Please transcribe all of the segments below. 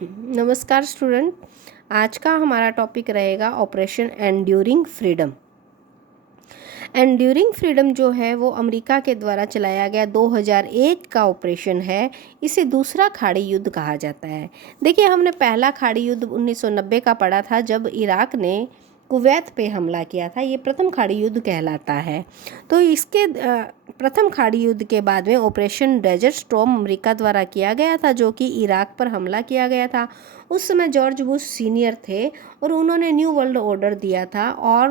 नमस्कार स्टूडेंट। आज का हमारा टॉपिक रहेगा operation enduring freedom. Enduring freedom जो है वो अमेरिका के द्वारा चलाया गया 2001 का ऑपरेशन है। इसे दूसरा खाड़ी युद्ध कहा जाता है। देखिए, हमने पहला खाड़ी युद्ध 1990 का पढ़ा था, जब इराक ने कुवैत पे हमला किया था। ये प्रथम खाड़ी युद्ध कहलाता है। तो इसके प्रथम खाड़ी युद्ध के बाद में ऑपरेशन डेजर्ट स्टॉर्म अमेरिका द्वारा किया गया था, जो कि इराक पर हमला किया गया था। उस समय जॉर्ज बुश सीनियर थे और उन्होंने न्यू वर्ल्ड ऑर्डर दिया था, और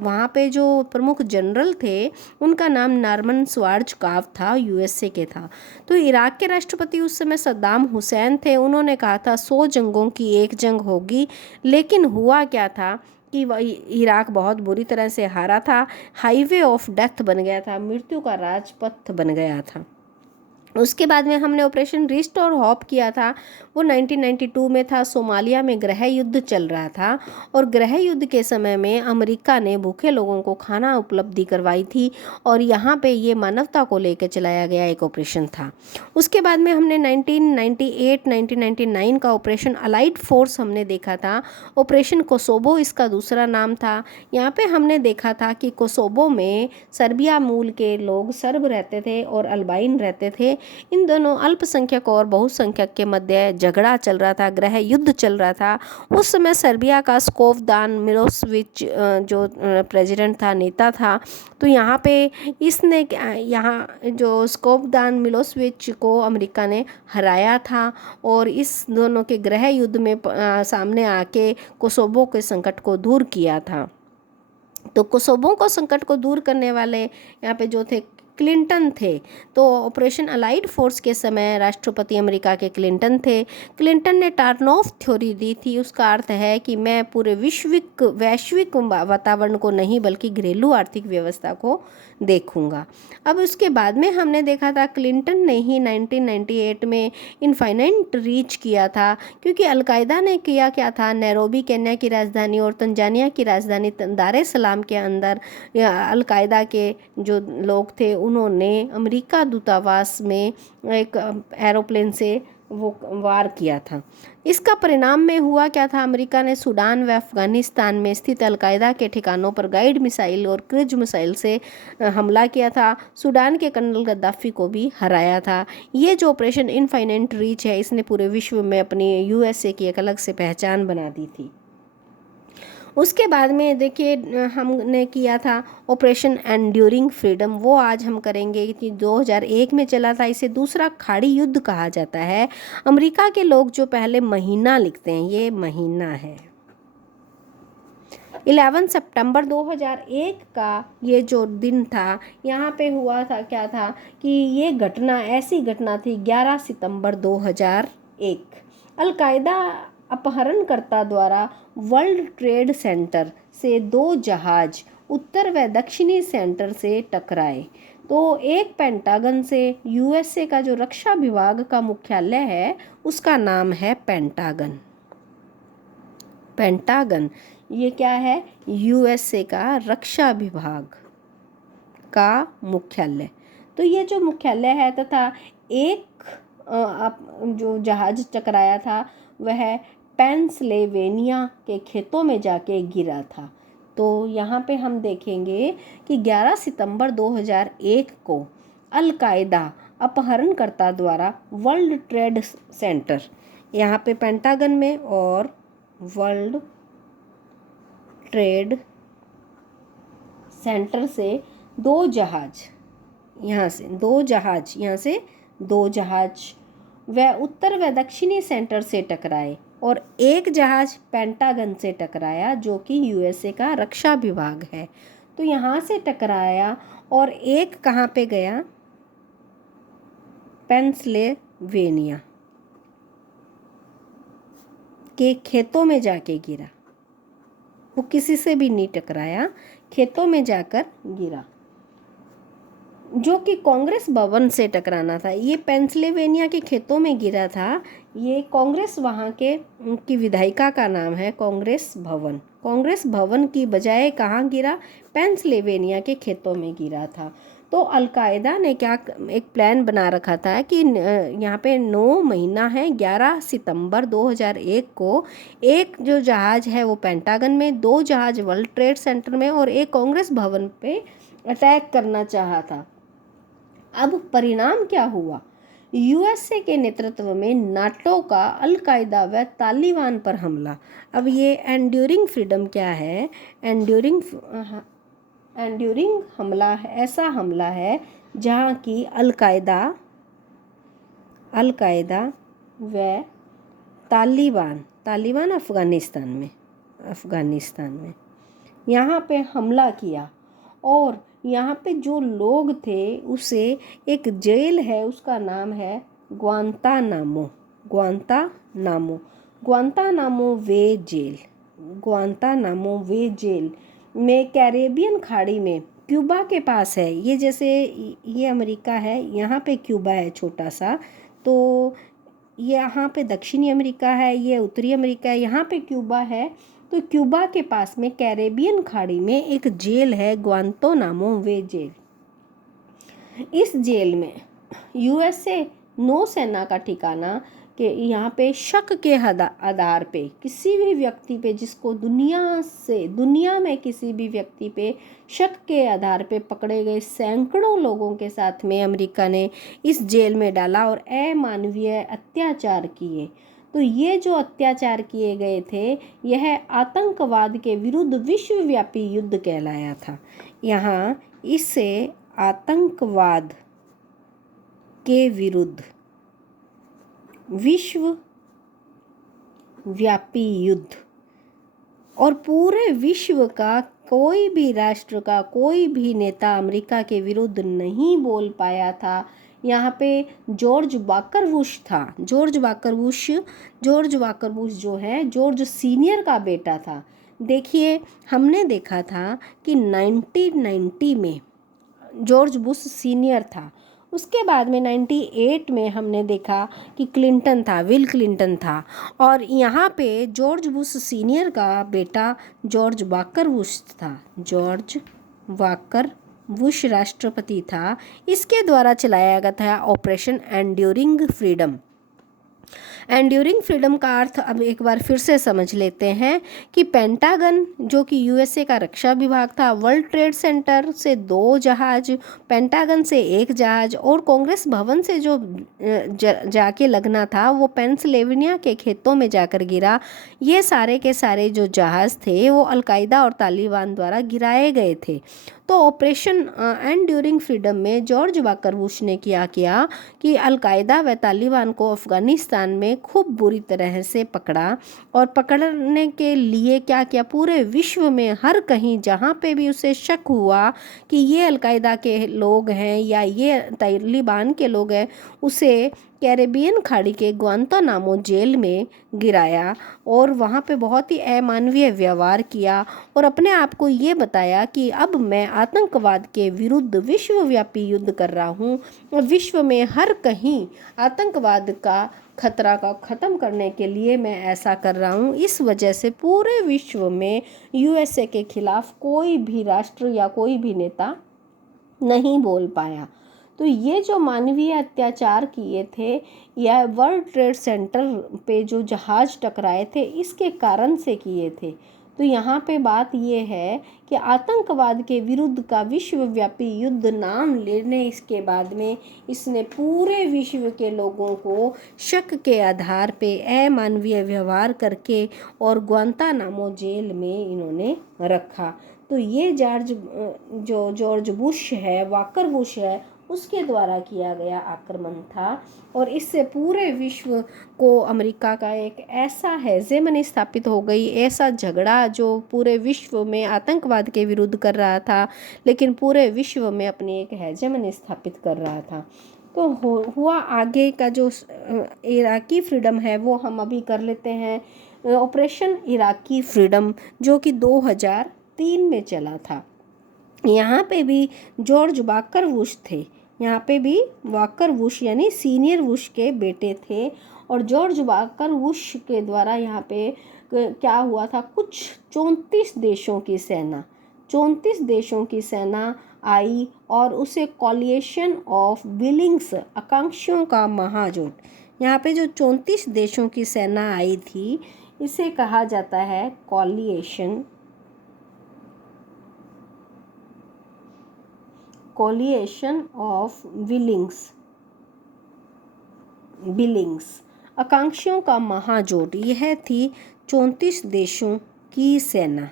वहाँ पे जो प्रमुख जनरल थे उनका नाम नॉर्मन श्वार्ज़कॉफ था, यूएसए के था। तो इराक के राष्ट्रपति उस समय सद्दाम हुसैन थे। उन्होंने कहा था 100 जंगों की एक जंग होगी, लेकिन हुआ क्या था कि इराक बहुत बुरी तरह से हारा था। हाईवे ऑफ डेथ बन गया था, मृत्यु का राजपथ बन गया था। उसके बाद में हमने ऑपरेशन रिस्टोर होप किया था, वो 1992 में था। सोमालिया में गृह युद्ध चल रहा था, और गृह युद्ध के समय में अमेरिका ने भूखे लोगों को खाना उपलब्धि करवाई थी, और यहाँ पे ये मानवता को लेकर चलाया गया एक ऑपरेशन था। उसके बाद में हमने 1998-1999 का ऑपरेशन अलाइड फोर्स हमने देखा था। ऑपरेशन कोसोबो इसका दूसरा नाम था। यहाँ पे हमने देखा था कि कोसोबो में सर्बिया मूल के लोग सर्ब रहते थे और अल्बाइन रहते थे। इन दोनों अल्पसंख्यक और बहुसंख्यक के मध्य झगड़ा चल रहा था, गृह युद्ध चल रहा था। उस समय सर्बिया का स्लोबोदान मिलोसेविच जो प्रेसिडेंट था, नेता था। तो यहाँ पे इसने यहाँ जो स्लोबोदान मिलोसेविच को अमेरिका ने हराया था, और इस दोनों के गृह युद्ध में सामने आके कोसोबो के संकट को दूर किया था। तो कोसोबो को संकट को दूर करने वाले यहाँ पे जो थे क्लिंटन थे। तो ऑपरेशन अलाइड फोर्स के समय राष्ट्रपति अमेरिका के क्लिंटन थे। क्लिंटन ने टार्नोफ थ्योरी दी थी। उसका अर्थ है कि मैं पूरे वैश्विक वातावरण को नहीं, बल्कि घरेलू आर्थिक व्यवस्था को देखूंगा। अब उसके बाद में हमने देखा था क्लिंटन ने ही 1998 में इनफाइनाइट रीच किया था, क्योंकि अलकायदा ने किया क्या था, नैरोबी केन्या की राजधानी और तंजानिया की राजधानी दार एस सलाम के अंदर अलकायदा के जो लोग थे उन्होंने अमेरिका दूतावास में एक एरोप्लेन से वो वार किया था। इसका परिणाम में हुआ क्या था, अमेरिका ने सूडान व अफगानिस्तान में स्थित अलकायदा के ठिकानों पर गाइड मिसाइल और क्रूज मिसाइल से हमला किया था। सूडान के कर्नल गद्दाफी को भी हराया था। ये जो ऑपरेशन इनफाइनाइट रीच है, इसने पूरे विश्व में अपनी यूएसए की एक अलग से पहचान बना दी थी। उसके बाद में देखिए हमने किया था ऑपरेशन एंड्यूरिंग फ्रीडम। वो आज हम करेंगे कि 2001 में चला था। इसे दूसरा खाड़ी युद्ध कहा जाता है। अमेरिका के लोग जो पहले महीना लिखते हैं, ये महीना है 11 सितंबर 2001 का ये जो दिन था, यहाँ पे हुआ था क्या था कि ये घटना ऐसी घटना थी 11 सितंबर 2001। अलकायदा अपहरणकर्ता द्वारा वर्ल्ड ट्रेड सेंटर से 2 जहाज उत्तर व दक्षिणी सेंटर से टकराए। तो एक पेंटागन से, यूएसए का जो रक्षा विभाग का मुख्यालय है उसका नाम है पेंटागन। पेंटागन ये क्या है, यूएसए का रक्षा विभाग का मुख्यालय। तो ये जो मुख्यालय है, तथा एक जो जहाज टकराया था वह पेंसिल्वेनिया के खेतों में जाके गिरा था। तो यहाँ पे हम देखेंगे कि 11 सितंबर 2001 को अलकायदा अपहरणकर्ता द्वारा वर्ल्ड ट्रेड सेंटर, यहाँ पे पेंटागन में, और वर्ल्ड ट्रेड सेंटर से 2 जहाज, यहाँ से 2 जहाज व उत्तर व दक्षिणी सेंटर से टकराए, और एक जहाज पेंटागन से टकराया जो कि यूएसए का रक्षा विभाग है। तो यहाँ से टकराया, और एक कहाँ पे गया, पेंसिल्वेनिया के खेतों में जाके गिरा। वो किसी से भी नहीं टकराया, खेतों में जाकर गिरा, जो कि कांग्रेस भवन से टकराना था। ये पेंसिल्वेनिया के खेतों में गिरा था। ये कांग्रेस वहाँ के की विधायिका का नाम है कांग्रेस भवन। कांग्रेस भवन की बजाय कहाँ गिरा, पेंसिल्वेनिया के खेतों में गिरा था। तो अलकायदा ने क्या एक प्लान बना रखा था कि यहाँ पे 9 महीना है 11 सितंबर 2001 को एक जो जहाज़ है वो पेंटागन में, 2 जहाज़ वर्ल्ड ट्रेड सेंटर में और एक कांग्रेस भवन पे अटैक करना चाहा था। अब परिणाम क्या हुआ? यूएसए के नेतृत्व में नाटो का अलकायदा व तालिबान पर हमला। अब ये एंड्यूरिंग फ्रीडम क्या है? एंड्यूरिंग हमला ऐसा हमला है जहाँ की अलकायदा व तालिबान अफ़गानिस्तान में यहाँ पे हमला किया और यहाँ पे जो लोग थे उसे एक जेल है उसका नाम है ग्वांतानामो वे जेल में कैरेबियन खाड़ी में क्यूबा के पास है। ये जैसे ये अमेरिका है, यहाँ पे क्यूबा है छोटा सा, तो यहाँ पे दक्षिणी अमेरिका है, ये उत्तरी अमेरिका है, यहाँ पे क्यूबा है। तो क्यूबा के पास में कैरेबियन खाड़ी में एक जेल है ग्वांतानामो वे जेल। इस जेल में यूएसए नौसेना का ठिकाना कि यहाँ पे शक के आधार पे किसी भी व्यक्ति पे जिसको दुनिया में किसी भी व्यक्ति पे शक के आधार पे पकड़े गए सैकड़ों लोगों के साथ में अमेरिका ने इस जेल में डाला और अमानवीय अत्याचार किए। तो ये जो अत्याचार किए गए थे यह आतंकवाद के विरुद्ध विश्वव्यापी युद्ध कहलाया था। यहाँ इससे आतंकवाद के विरुद्ध विश्वव्यापी युद्ध और पूरे विश्व का कोई भी राष्ट्र का कोई भी नेता अमेरिका के विरुद्ध नहीं बोल पाया था। यहाँ पे जॉर्ज वाकर बुश था। जॉर्ज वाकर बुश जो है जॉर्ज सीनियर का बेटा था। देखिए हमने देखा था कि 1990 में जॉर्ज बुश सीनियर था, उसके बाद में 98 में हमने देखा कि विल क्लिंटन था और यहाँ पे जॉर्ज बुश सीनियर का बेटा जॉर्ज वाकर बुश था। जॉर्ज वाकर बुश राष्ट्रपति था। इसके द्वारा चलाया गया था operation enduring freedom. Enduring freedom का अर्थ अब एक बार फिर से समझ लेते हैं कि पेंटागन जो कि यूएसए का रक्षा विभाग था, वर्ल्ड ट्रेड सेंटर से 2 जहाज, पेंटागन से 1 जहाज और कांग्रेस भवन से जो जाके लगना था वो पेंसिल्वेनिया के खेतों में जाकर गिरा। ये सारे के सारे जो जहाज थे वो अलकायदा और तालिबान द्वारा गिराए गए थे। तो ऑपरेशन एंड्यूरिंग फ्रीडम में जॉर्ज वाकर बुश ने क्या किया कि अलकायदा व तालिबान को अफ़गानिस्तान में खूब बुरी तरह से पकड़ा और पकड़ने के लिए क्या किया, पूरे विश्व में हर कहीं जहाँ पे भी उसे शक हुआ कि ये अलकायदा के लोग हैं या ये तालिबान के लोग हैं, उसे कैरेबियन खाड़ी के ग्वांतानामो जेल में गिराया और वहाँ पे बहुत ही अमानवीय व्यवहार किया और अपने आप को ये बताया कि अब मैं आतंकवाद के विरुद्ध विश्वव्यापी युद्ध कर रहा हूँ और विश्व में हर कहीं आतंकवाद का खतरा का ख़त्म करने के लिए मैं ऐसा कर रहा हूँ। इस वजह से पूरे विश्व में यूएसए के खिलाफ कोई भी राष्ट्र या कोई भी नेता नहीं बोल पाया। तो ये जो मानवीय अत्याचार किए थे या वर्ल्ड ट्रेड सेंटर पे जो जहाज टकराए थे इसके कारण से किए थे। तो यहाँ पे बात ये है कि आतंकवाद के विरुद्ध का विश्वव्यापी युद्ध नाम लेने इसके बाद में इसने पूरे विश्व के लोगों को शक के आधार पे अमानवीय व्यवहार करके और ग्वांतानामो जेल में इन्होंने रखा। तो ये जॉर्ज बुश है, वाकर बुश है, उसके द्वारा किया गया आक्रमण था और इससे पूरे विश्व को अमेरिका का एक ऐसा हेजेमनी स्थापित हो गई, ऐसा झगड़ा जो पूरे विश्व में आतंकवाद के विरुद्ध कर रहा था लेकिन पूरे विश्व में अपनी एक हेजेमनी स्थापित कर रहा था। तो हुआ आगे का जो इराकी फ्रीडम है वो हम अभी कर लेते हैं। ऑपरेशन इराकी फ्रीडम जो कि 2003 में चला था। यहाँ पे भी जॉर्ज वाकर बुश थे, यहाँ पे भी वाकर बुश यानी सीनियर बुश के बेटे थे और जॉर्ज वाकर बुश के द्वारा यहाँ पे क्या हुआ था, कुछ 34 देशों की सेना आई और उसे कॉलिएशन ऑफ विलिंग्स, आकांक्षियों का महाजोट। यहाँ पे जो 34 देशों की सेना आई थी इसे कहा जाता है कॉलिएशन ऑफ बिलिंग्स, आकांक्षियों का महाजोट। यह थी 34 देशों की सेना।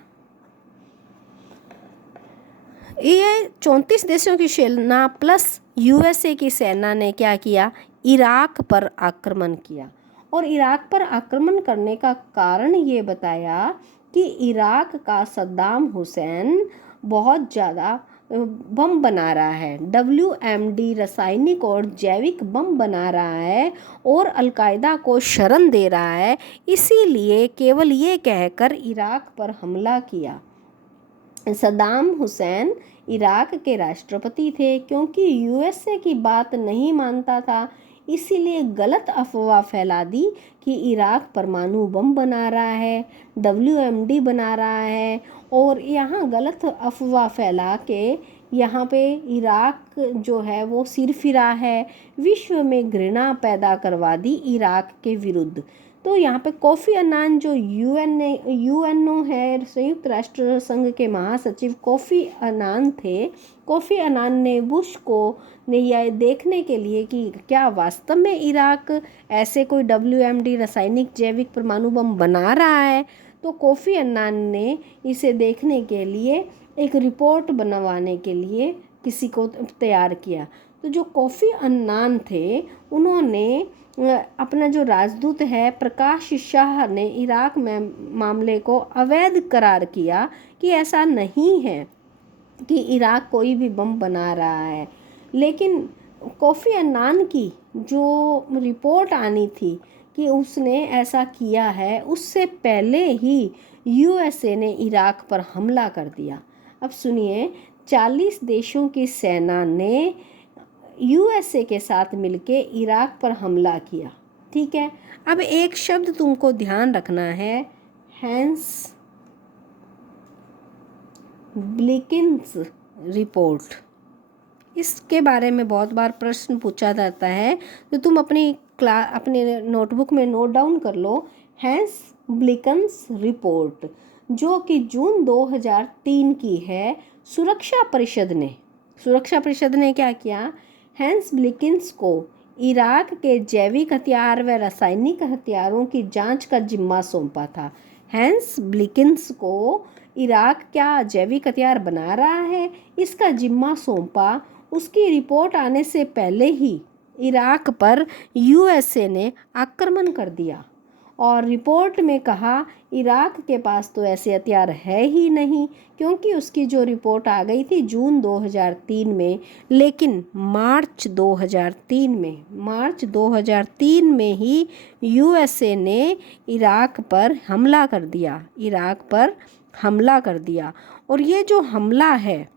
ये 34 देशों की सेना प्लस यूएसए की सेना ने क्या किया, इराक पर आक्रमण किया। और इराक पर आक्रमण करने का कारण ये बताया कि इराक का सद्दाम हुसैन बहुत ज़्यादा बम बना रहा है, WMD रासायनिक और जैविक बम बना रहा है और अलकायदा को शरण दे रहा है, इसीलिए केवल ये कहकर इराक पर हमला किया। सद्दाम हुसैन इराक के राष्ट्रपति थे, क्योंकि यूएसए की बात नहीं मानता था, इसीलिए गलत अफवाह फैला दी कि इराक परमाणु बम बना रहा है, WMD बना रहा है, और यहाँ गलत अफवाह फैला के यहाँ पे इराक जो है वो सिरफिरा है, विश्व में घृणा पैदा करवा दी इराक के विरुद्ध। तो यहाँ पे कोफी अन्नान जो यूएनओ है, संयुक्त राष्ट्र संघ के महासचिव कोफी अन्नान थे, कोफी अन्नान ने बुश को यह देखने के लिए कि क्या वास्तव में इराक ऐसे कोई WMD रासायनिक जैविक परमाणु बम बना रहा है, तो कोफी अन्नान ने इसे देखने के लिए एक रिपोर्ट बनवाने के लिए किसी को तैयार किया। तो जो कोफी अन्नान थे उन्होंने अपना जो राजदूत है प्रकाश शाह ने इराक में मामले को अवैध करार किया कि ऐसा नहीं है कि इराक कोई भी बम बना रहा है। लेकिन कोफी अन्नान की जो रिपोर्ट आनी थी कि उसने ऐसा किया है, उससे पहले ही यूएसए ने इराक पर हमला कर दिया। अब सुनिए, 40 देशों की सेना ने यूएसए के साथ मिलके इराक पर हमला किया। ठीक है, अब एक शब्द तुमको ध्यान रखना है, हैंस ब्लिकिंस रिपोर्ट। इसके बारे में बहुत बार प्रश्न पूछा जाता है, तो तुम अपने नोटबुक में नोट डाउन कर लो, हैंस ब्लिकिंस रिपोर्ट, जो कि जून 2003 की है। सुरक्षा परिषद ने क्या किया, हैंस ब्लिकिंस को इराक के जैविक हथियार व रासायनिक हथियारों की जांच का जिम्मा सौंपा था। हैंस ब्लिकिंस को इराक क्या जैविक हथियार बना रहा है, इसका जिम्मा सौंपा। उसकी रिपोर्ट आने से पहले ही इराक पर यूएसए ने आक्रमण कर दिया और रिपोर्ट में कहा इराक के पास तो ऐसे हथियार है ही नहीं, क्योंकि उसकी जो रिपोर्ट आ गई थी जून 2003 में, लेकिन मार्च 2003 में ही यूएसए ने इराक पर हमला कर दिया। और ये जो हमला है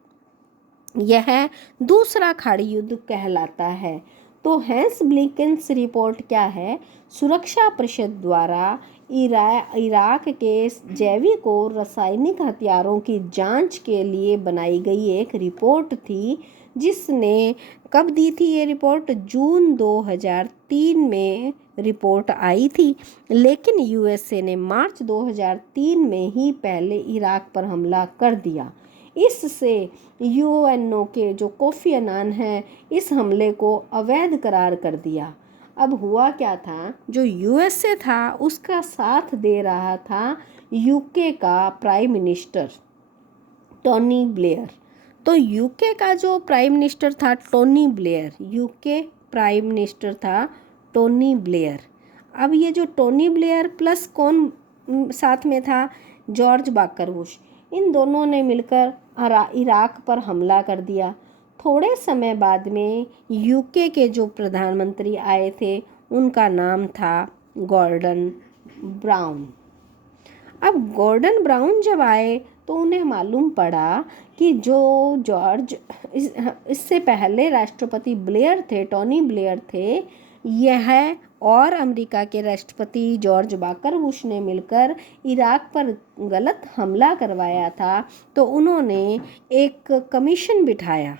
यह दूसरा खाड़ी युद्ध कहलाता है। तो हैंस ब्लिकिंस रिपोर्ट क्या है, सुरक्षा परिषद द्वारा इराक के जैविक और रासायनिक हथियारों की जांच के लिए बनाई गई एक रिपोर्ट थी, जिसने कब दी थी ये रिपोर्ट, जून 2003 में रिपोर्ट आई थी। लेकिन यूएसए ने मार्च 2003 में ही पहले इराक पर हमला कर दिया। इससे यूएनओ के जो कोफी अन्नान हैं इस हमले को अवैध करार कर दिया। अब हुआ क्या था, जो यूएसए था उसका साथ दे रहा था यूके का प्राइम मिनिस्टर टोनी ब्लेयर। तो यूके का जो प्राइम मिनिस्टर था यूके प्राइम मिनिस्टर था टोनी ब्लेयर। अब ये जो टोनी ब्लेयर प्लस कौन साथ में था, जॉर्ज बाकर बुश, इन दोनों ने मिलकर इराक पर हमला कर दिया। थोड़े समय बाद में यूके के जो प्रधानमंत्री आए थे उनका नाम था गॉर्डन ब्राउन। अब गॉर्डन ब्राउन जब आए तो उन्हें मालूम पड़ा कि जो इससे पहले राष्ट्रपति ब्लेयर थे, टोनी ब्लेयर थे, यह और अमेरिका के राष्ट्रपति जॉर्ज वाकर बुश ने मिलकर इराक पर गलत हमला करवाया था, तो उन्होंने एक कमीशन बिठाया,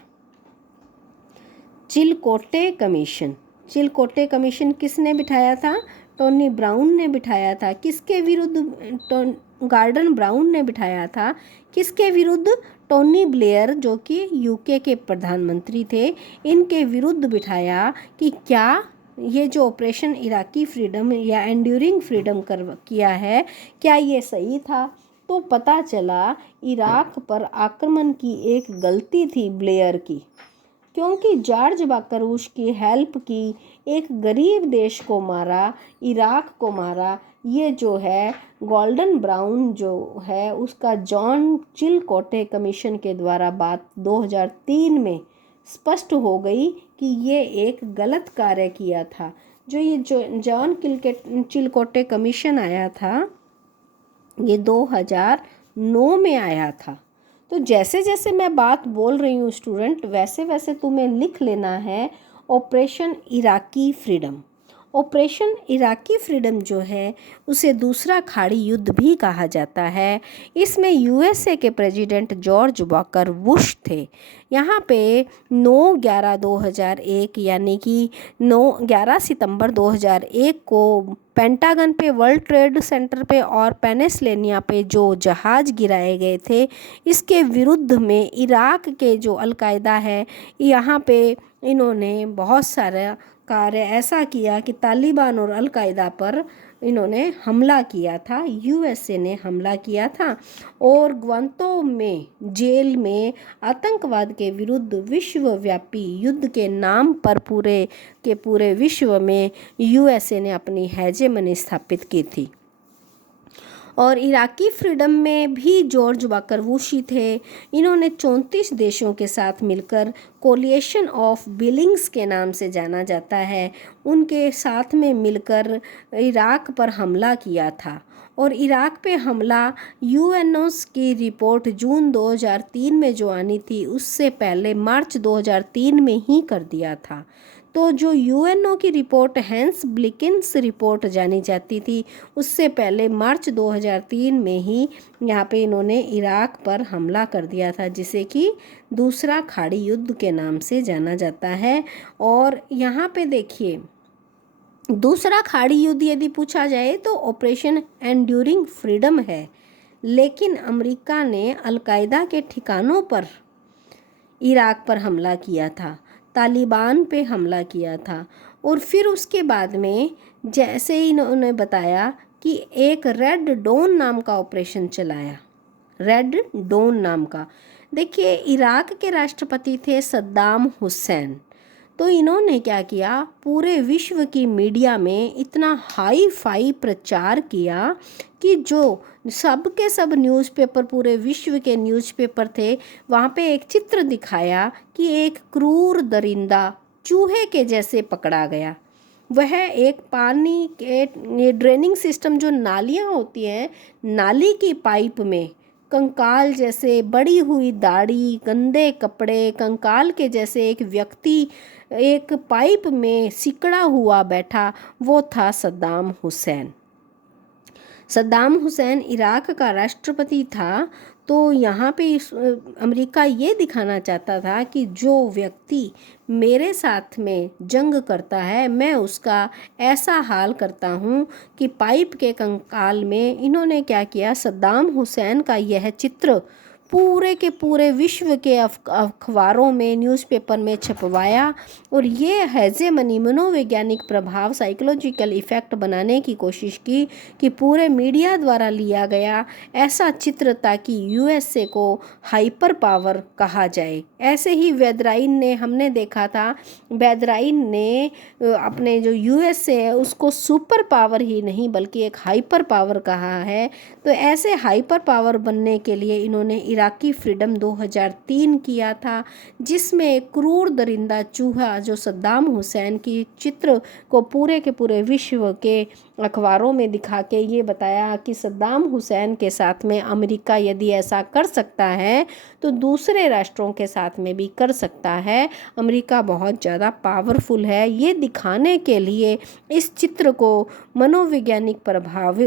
चिलकोटे कमीशन। चिलकोटे कमीशन किसने बिठाया था? टोनी ब्राउन ने बिठाया था। किसके विरुद्ध? गॉर्डन ब्राउन ने बिठाया था। किसके विरुद्ध? टोनी ब्लेयर, जो कि यूके के प्रधानमंत्री थे, इनके विरुद्ध बिठाया कि क्या ये जो ऑपरेशन इराकी फ्रीडम या एंड्यूरिंग फ्रीडम किया है, क्या ये सही था? तो पता चला इराक पर आक्रमण की एक गलती थी ब्लेयर की, क्योंकि जॉर्ज वाकर बुश की हेल्प की, एक गरीब देश को मारा, इराक को मारा। ये जो है गॉर्डन ब्राउन जो है, उसका जॉन चिलकोटे कमीशन के द्वारा बात 2003 में स्पष्ट हो गई कि ये एक गलत कार्य किया था। जो जॉन चिलकोटे कमीशन आया था, ये 2009 में आया था। तो जैसे जैसे मैं बात बोल रही हूँ स्टूडेंट, वैसे वैसे तुम्हें लिख लेना है operation Iraqi freedom. Operation Iraqi freedom जो है, उसे दूसरा खाड़ी युद्ध भी कहा जाता है। इसमें यूएसए के प्रेसिडेंट जॉर्ज वाकर बुश थे। यहाँ पे 9/11/2001 यानी कि 11 सितंबर 2001 को पेंटागन पे, वर्ल्ड ट्रेड सेंटर पे और पेनिसलेनिया पे जो जहाज़ गिराए गए थे, इसके विरुद्ध में इराक के जो अलकायदा है, यहाँ पे इन्होंने बहुत सारा कार्य ऐसा किया कि तालिबान और अलकायदा पर इन्होंने हमला किया था। यूएसए ने हमला किया था और ग्वांतो में जेल में आतंकवाद के विरुद्ध विश्वव्यापी युद्ध के नाम पर पूरे विश्व में यूएसए ने अपनी हेजेमनी स्थापित की थी। और इराकी फ्रीडम में भी जॉर्ज वाकर बुश ही थे। इन्होंने 34 देशों के साथ मिलकर कोलिएशन ऑफ बिलिंग्स के नाम से जाना जाता है, उनके साथ में मिलकर इराक पर हमला किया था। और इराक पे हमला यूएनओ की रिपोर्ट जून 2003 में जो आनी थी, उससे पहले मार्च 2003 में ही कर दिया था। तो जो यूएनओ की रिपोर्ट हैंस ब्लिकिंस रिपोर्ट जानी जाती थी, उससे पहले मार्च 2003 में ही यहाँ पे इन्होंने इराक पर हमला कर दिया था, जिसे कि दूसरा खाड़ी युद्ध के नाम से जाना जाता है। और यहाँ पे देखिए, दूसरा खाड़ी युद्ध यदि पूछा जाए तो ऑपरेशन एंड्यूरिंग फ्रीडम है, लेकिन अमेरिका ने अलकायदा के ठिकानों पर इराक पर हमला किया था, तालिबान पे हमला किया था। और फिर उसके बाद में जैसे ही इन्होंने बताया कि एक रेड डॉन नाम का ऑपरेशन चलाया, रेड डॉन नाम का। देखिए, इराक के राष्ट्रपति थे सद्दाम हुसैन। तो इन्होंने क्या किया, पूरे विश्व की मीडिया में इतना हाई फाई प्रचार किया कि जो सब के सब न्यूज़पेपर, पूरे विश्व के न्यूज़पेपर थे, वहाँ पे एक चित्र दिखाया कि एक क्रूर दरिंदा चूहे के जैसे पकड़ा गया। वह एक पानी के ड्रेनिंग सिस्टम, जो नालियाँ होती हैं, नाली की पाइप में कंकाल जैसे बड़ी हुई दाढ़ी, गंदे कपड़े, कंकाल के जैसे एक व्यक्ति एक पाइप में सिकड़ा हुआ बैठा, वो था सद्दाम हुसैन। सद्दाम हुसैन इराक का राष्ट्रपति था। तो यहाँ पे अमेरिका ये दिखाना चाहता था कि जो व्यक्ति मेरे साथ में जंग करता है, मैं उसका ऐसा हाल करता हूँ कि पाइप के कंकाल में इन्होंने क्या किया, सद्दाम हुसैन का यह चित्र पूरे के पूरे विश्व के अखबारों में, न्यूज़पेपर में छपवाया। और ये हेजेमनी, मनोवैज्ञानिक प्रभाव, साइकोलॉजिकल इफ़ेक्ट बनाने की कोशिश की कि पूरे मीडिया द्वारा लिया गया ऐसा चित्र ताकि यूएसए को हाइपर पावर कहा जाए। ऐसे ही वेदराइन ने, हमने देखा था, वेदराइन ने अपने जो यूएसए है उसको सुपर पावर ही नहीं बल्कि एक हाइपर पावर कहा है। तो ऐसे हाइपर पावर बनने के लिए इन्होंने इराकी फ्रीडम 2003 किया था, जिसमें एक क्रूर दरिंदा चूहा जो सद्दाम हुसैन की चित्र को पूरे के पूरे विश्व के अखबारों में दिखा के ये बताया कि सद्दाम हुसैन के साथ में अमेरिका यदि ऐसा कर सकता है तो दूसरे राष्ट्रों के साथ में भी कर सकता है, अमेरिका बहुत ज़्यादा पावरफुल है। ये दिखाने के लिए, इस चित्र को मनोवैज्ञानिक प्रभाव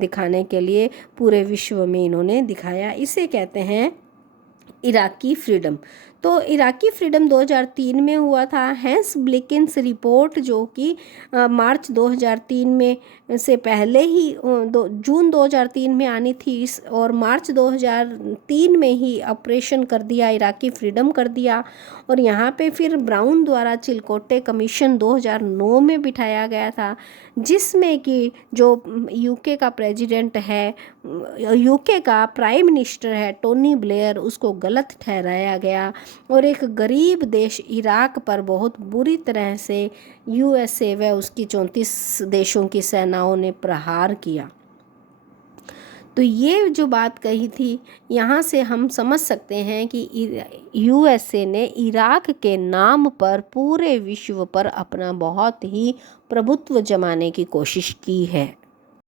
दिखाने के लिए पूरे विश्व में इन्होंने दिखाया। इसे कहते हैं इराकी फ्रीडम। तो इराकी फ्रीडम 2003 में हुआ था। हैंस ब्लिकिंस रिपोर्ट जो कि मार्च 2003 में से पहले ही जून 2003 में आनी थी, और मार्च 2003 में ही ऑपरेशन कर दिया, इराकी फ्रीडम कर दिया। और यहाँ पे फिर ब्राउन द्वारा चिलकोटे कमीशन 2009 में बिठाया गया था, जिसमें कि जो यूके का प्रेसिडेंट है, यूके का प्राइम मिनिस्टर है टोनी ब्लेयर, उसको गलत ठहराया गया और एक गरीब देश इराक पर बहुत बुरी तरह से यूएसए व उसकी 34 देशों की सेनाओं ने प्रहार किया। तो ये जो बात कही थी, यहाँ से हम समझ सकते हैं कि यूएसए ने इराक के नाम पर पूरे विश्व पर अपना बहुत ही प्रभुत्व जमाने की कोशिश की है।